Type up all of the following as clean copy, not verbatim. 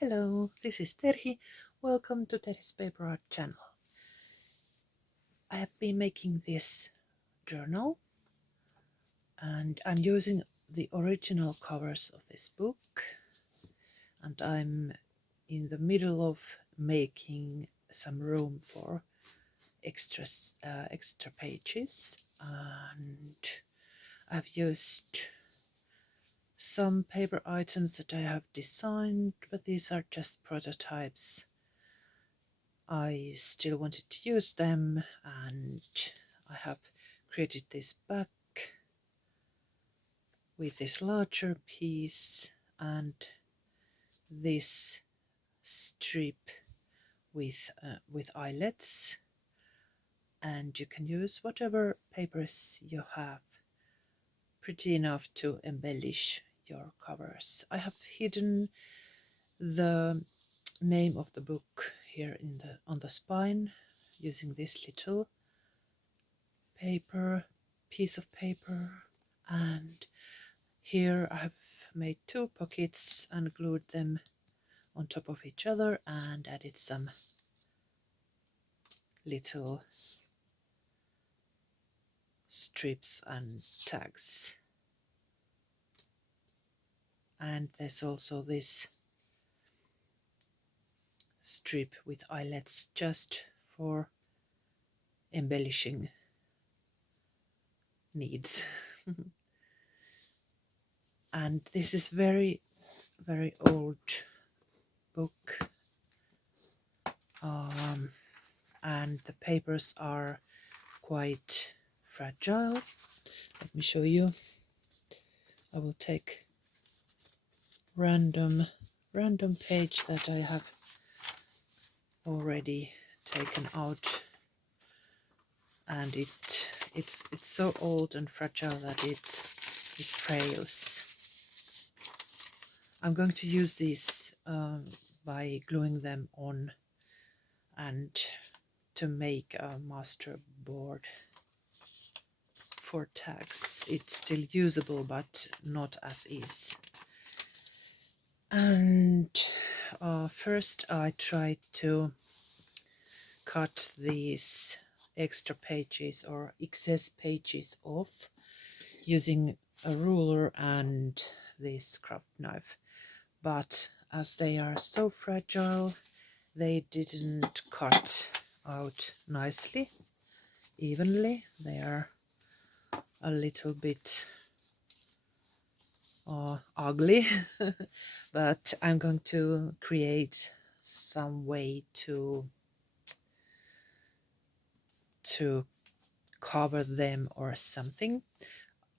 Hello, this is Terhi. Welcome to Terhi's Paper Art channel. I have been making this journal and I'm using the original covers of this book, and I'm in the middle of making some room for extra pages, and I've used some paper items that I have designed, but these are just prototypes. I still wanted to use them, and I have created this back with this larger piece and this strip with eyelets, and you can use whatever papers you have pretty enough to embellish your covers. I have hidden the name of the book here on the spine using this little piece of paper, and here I have made two pockets and glued them on top of each other and added some little strips and tags. And there's also this strip with eyelets just for embellishing needs. And this is very old book, and the papers are quite fragile. Let me show you. I will take random page that I have already taken out, and it's so old and fragile that it fails. I'm going to use these by gluing them on and to make a master board for tags. It's still usable but not as is. And first I tried to cut these extra pages or excess pages off using a ruler and this craft knife, but as they are so fragile they didn't cut out nicely, evenly. They are a little bit ugly but I'm going to create some way to cover them or something.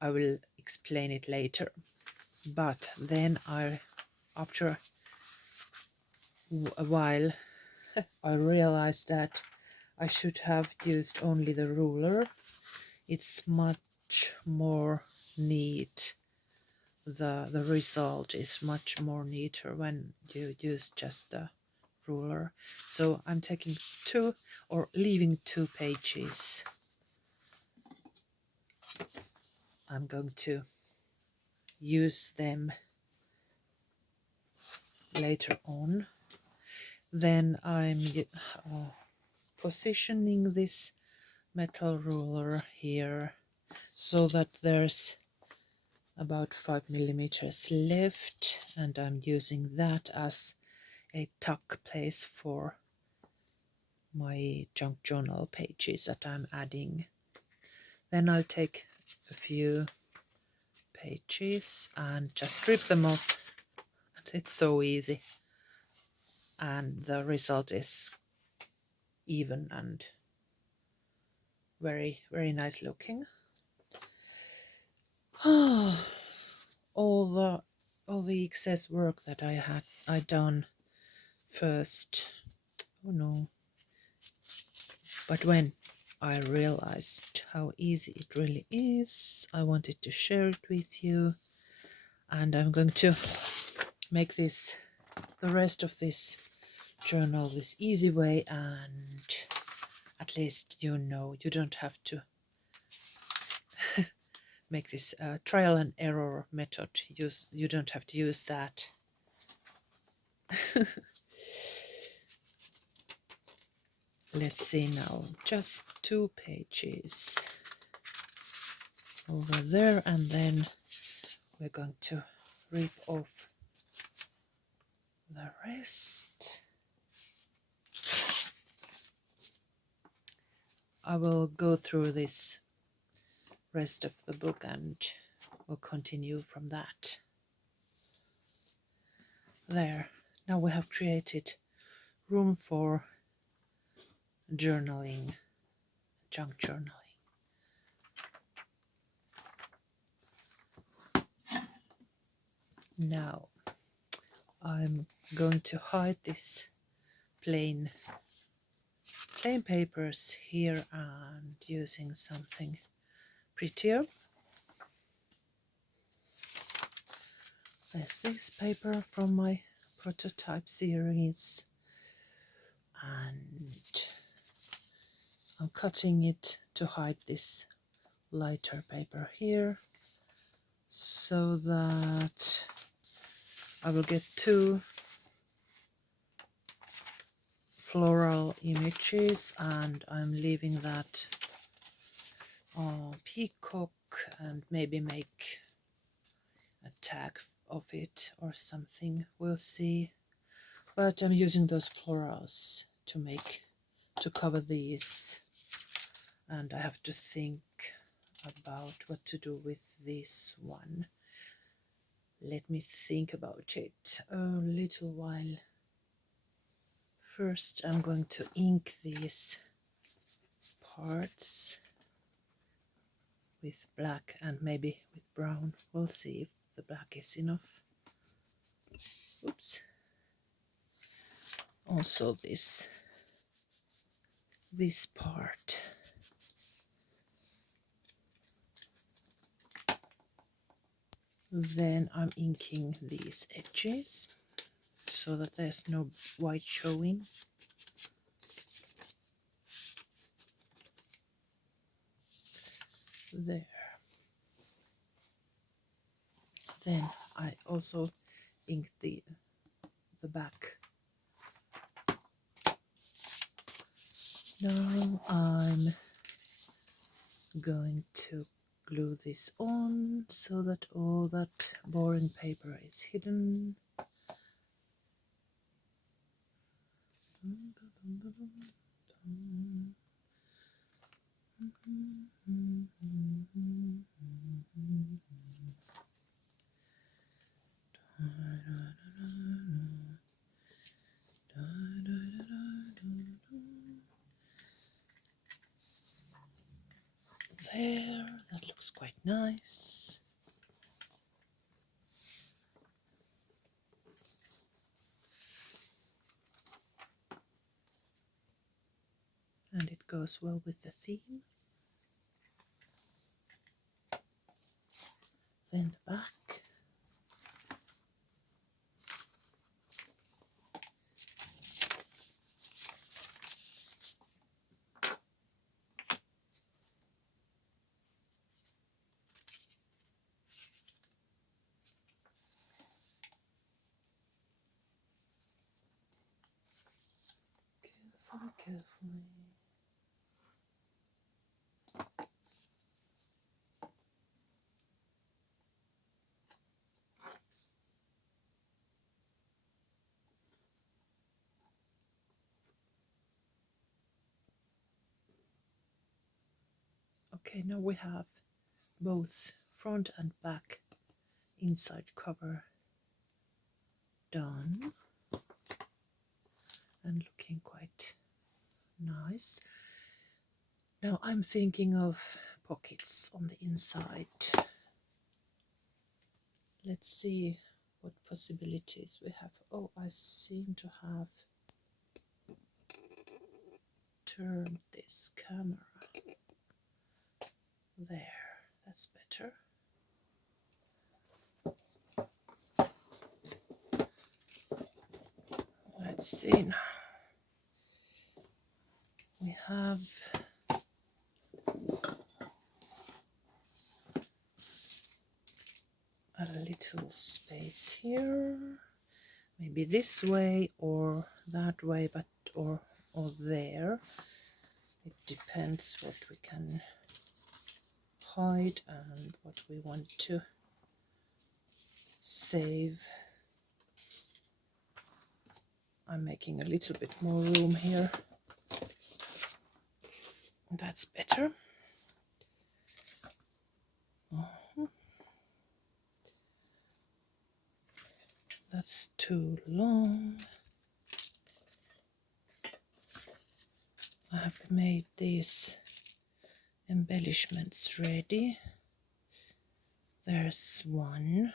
I will explain it later. But then after a while I realized that I should have used only the ruler. It's much more neat. The result is much more neater when you use just the ruler. So I'm taking two, or leaving 2 pages. I'm going to use them later on. Then I'm positioning this metal ruler here so that there's about 5 millimeters left, and I'm using that as a tuck place for my junk journal pages that I'm adding. Then I'll take a few pages and just rip them off, and it's so easy, and the result is even and very nice looking. all the excess work that I done first, oh no, but when I realized how easy it really is, I wanted to share it with you, and I'm going to make this the rest of this journal this easy way, and at least you know you don't have to make this trial and error method. You don't have to use that Let's see now, just 2 pages over there, and then we're going to rip off the rest. I will go through this rest of the book and we'll continue from that. There, now we have created room for journaling, junk journaling. Now I'm going to hide this plain papers here and using something prettier. There's this paper from my prototype series, and I'm cutting it to hide this lighter paper here so that I will get 2 floral images, and I'm leaving that peacock and maybe make a tag of it or something, we'll see. But I'm using those florals to cover these, and I have to think about what to do with this one. Let me think about it a little while. First I'm going to ink these parts with black and maybe with brown. We'll see if the black is enough. Oops. Also this part. Then I'm inking these edges so that there's no white showing. There. Then I also inked the back. Now I'm going to glue this on so that all that boring paper is hidden. There, that looks quite nice. And it goes well with the theme. Then the back. Carefully. Okay, now we have both front and back inside cover done and looking quite nice. Now I'm thinking of pockets on the inside. Let's see what possibilities we have. Oh, I seem to have turned this camera. There, that's better. Let's see now. We have a little space here. Maybe maybe this way or that way, but or there. It depends what we can hide and what we want to save. I'm making a little bit more room here. That's better. That's too long. I have made these embellishments ready. There's one.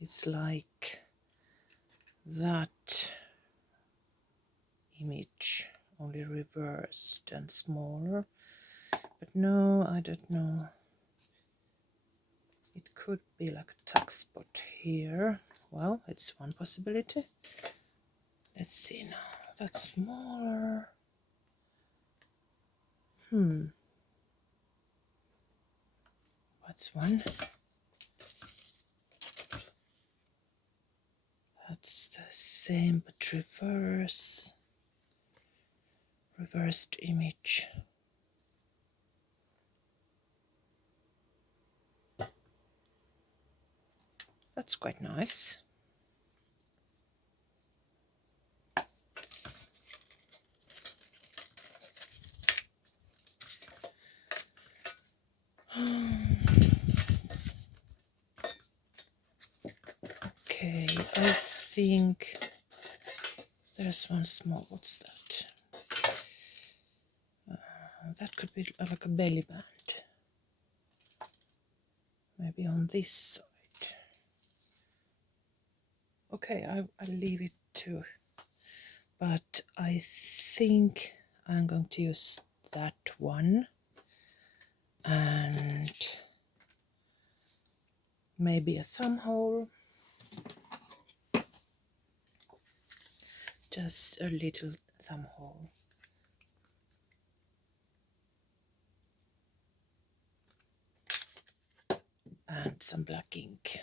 It's like that image, only reversed and smaller. But no, I don't know. It could be like a tuck spot here. Well, it's one possibility. Let's see now. That's smaller. What's one? That's the same but reversed image. That's quite nice. Okay, I think there's one small. What's that? That could be like a belly band. Maybe on this side. Okay, I'll leave it too. But I think I'm going to use that one. And maybe a thumb hole. Just a little thumb hole. And some black ink.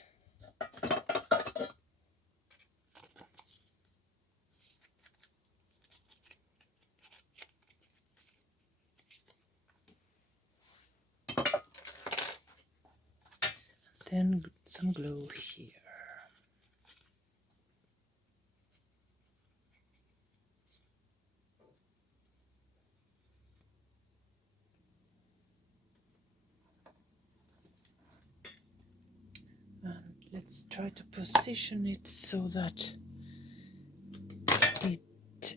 Then some glue here. And let's try to position it so that it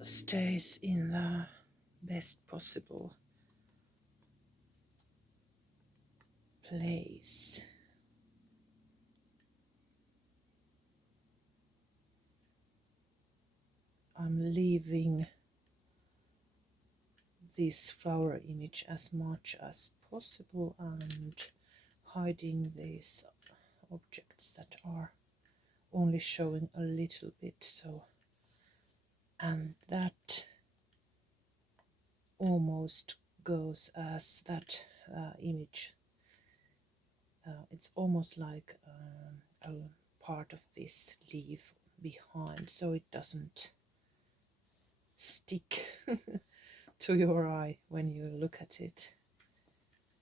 stays in the best possible place. I'm leaving this flower image as much as possible and hiding these objects that are only showing a little bit. So, and that almost goes as that image. It's almost like a part of this leaf behind, so it doesn't stick to your eye when you look at it.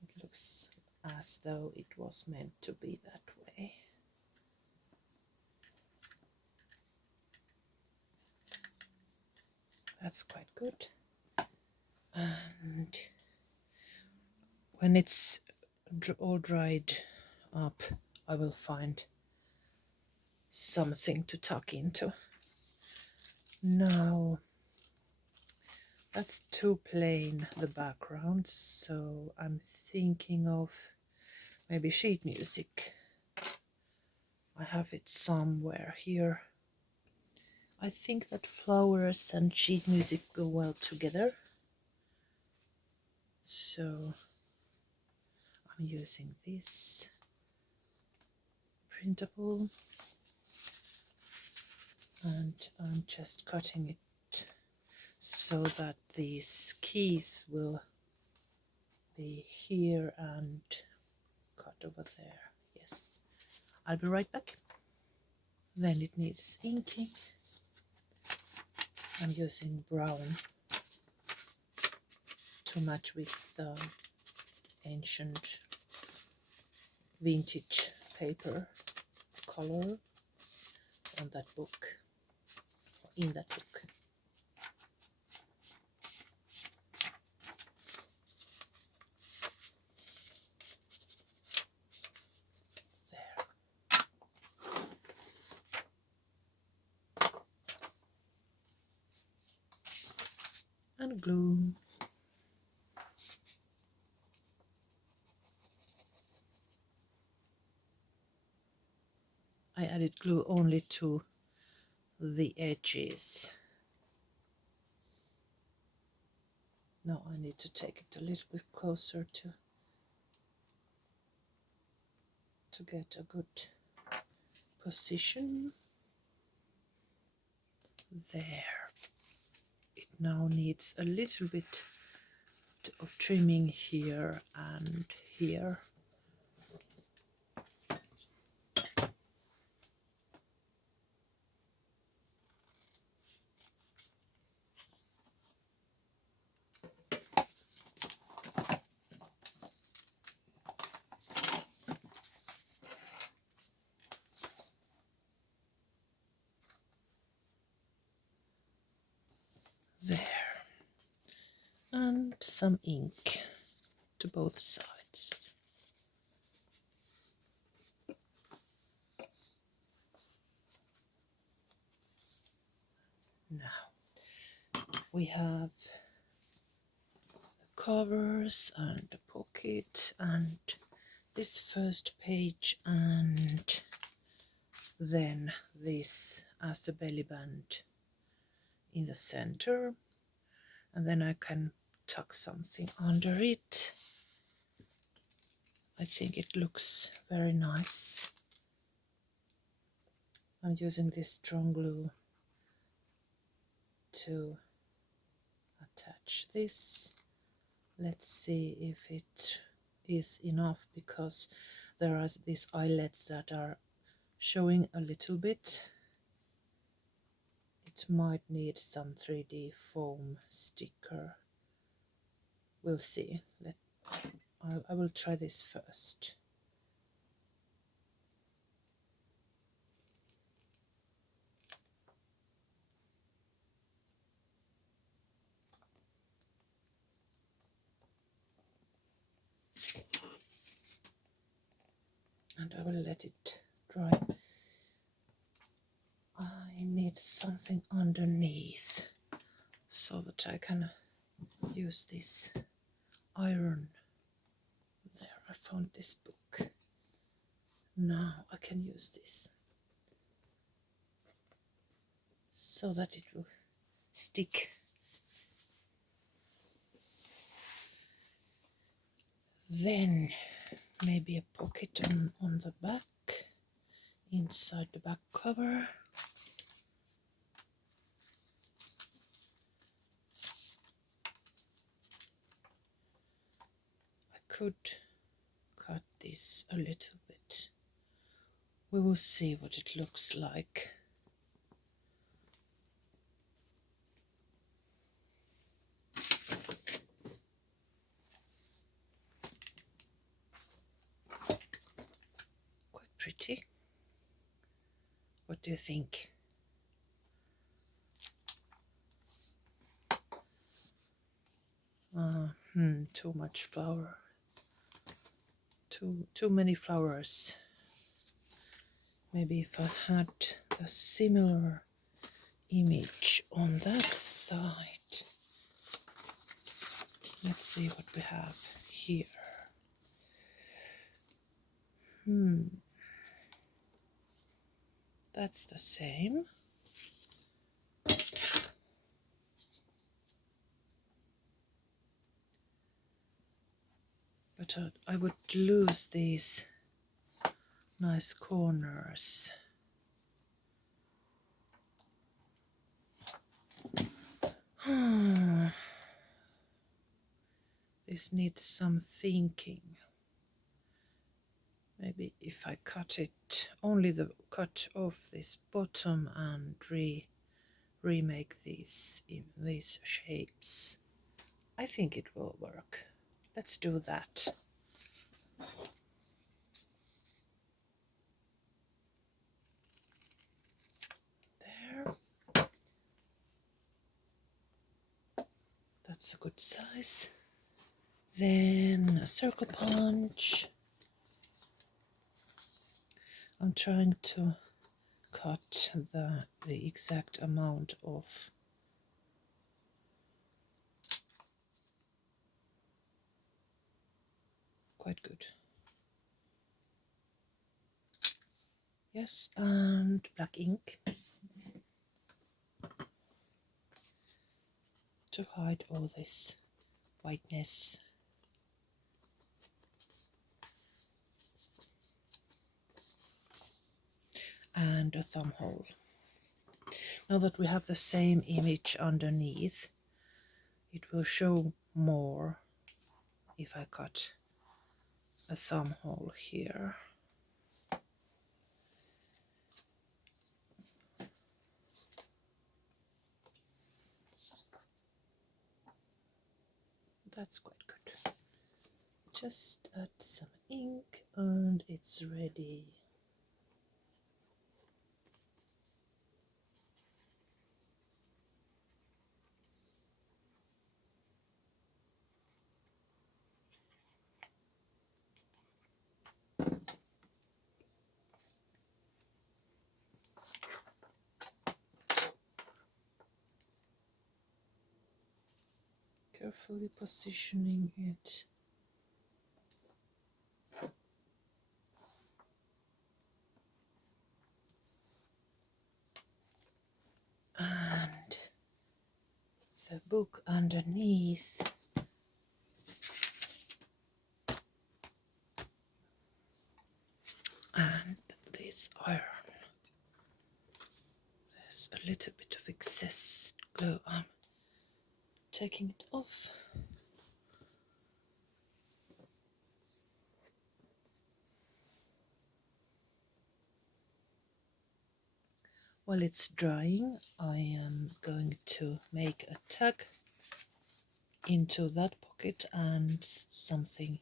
It looks as though it was meant to be that way. That's quite good. And when it's all dried up, I will find something to tuck into. Now, that's too plain, the background, so I'm thinking of maybe sheet music. I have it somewhere here. I think that flowers and sheet music go well together. So I'm using this printable and I'm just cutting it so that these keys will be here and cut over there. Yes, I'll be right back. Then it needs inking. I'm using brown to match with the ancient vintage paper color on that book, in that book. There. And glue. I added glue only to the edges. Now I need to take it a little bit closer to get a good position. There. It now needs a little bit of trimming here and here. There. And some ink to both sides. Now we have the covers and the pocket and this first page, and then this as the belly band in the center, and then I can tuck something under it. I think it looks very nice. I'm using this strong glue to attach this. Let's see if it is enough, because there are these eyelets that are showing a little bit. It might need some 3D foam sticker. We'll see. I will try this first. And I will let it dry. I need something underneath so that I can use this iron. There, I found this book. Now I can use this so that it will stick. Then maybe a pocket on the back, inside the back cover. I could cut this a little bit. We will see what it looks like. Quite pretty. What do you think? Too much flower. Too many flowers. Maybe if I had the similar image on that side. Let's see what we have here. That's the same. But I would lose these nice corners. This needs some thinking. Maybe if I cut it, only cut off this bottom and remake these shapes, I think it will work. Let's do that. There. That's a good size. Then a circle punch. I'm trying to cut the exact amount of quite good. Yes, and black ink to hide all this whiteness. And a thumb hole. Now that we have the same image underneath, it will show more if I cut a thumb hole here. That's quite good. Just add some ink and it's ready. Carefully positioning it. And the book underneath. And this iron. There's a little bit of excess glue. I'm taking it off. While it's drying, I am going to make a tag into that pocket and something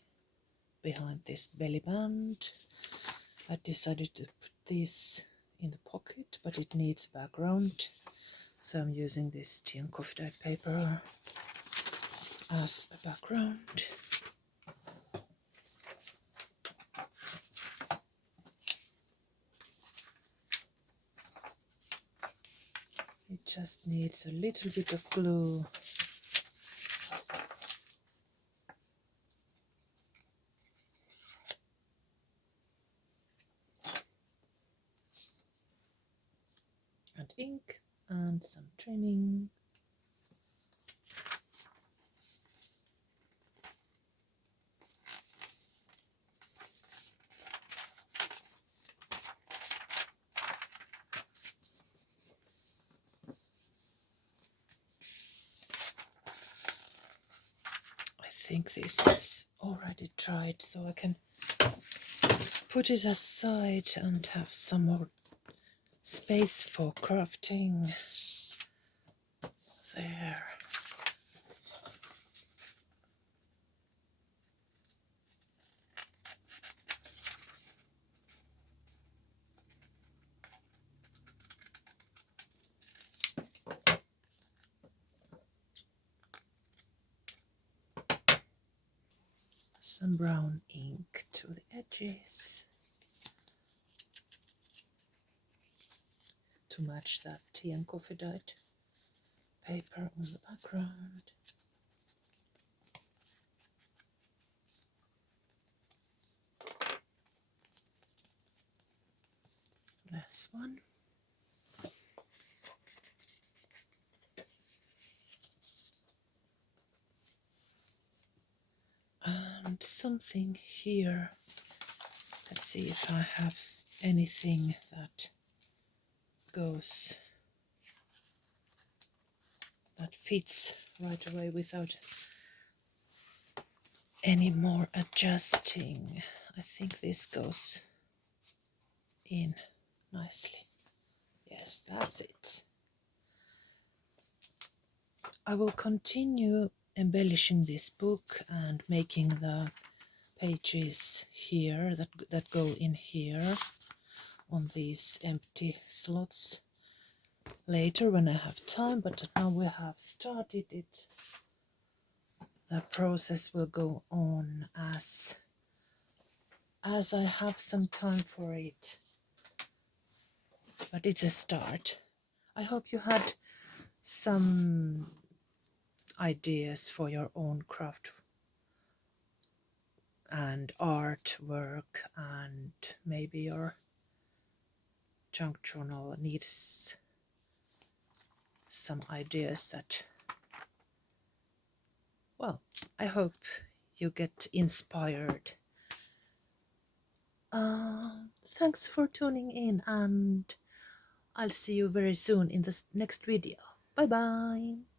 behind this belly band. I decided to put this in the pocket, but it needs background, so I'm using this tea and coffee dyed paper as a background. It just needs a little bit of glue. And ink and some trimming. I think this is already dried, so I can put it aside and have some more space for crafting. There. Some brown ink to the edges to match that tea and coffee dyed paper on the background. This one. And something here. Let's see if I have anything that goes, that fits right away without any more adjusting. I think this goes in nicely. Yes, that's it. I will continue embellishing this book and making the pages here that go in here on these empty slots later when I have time, but now we have started it. The process will go on as I have some time for it, but it's a start. I hope you had some ideas for your own craft and artwork, and maybe your junk journal needs some ideas that, well, I hope you get inspired. Thanks for tuning in, and I'll see you very soon in the next video. Bye bye.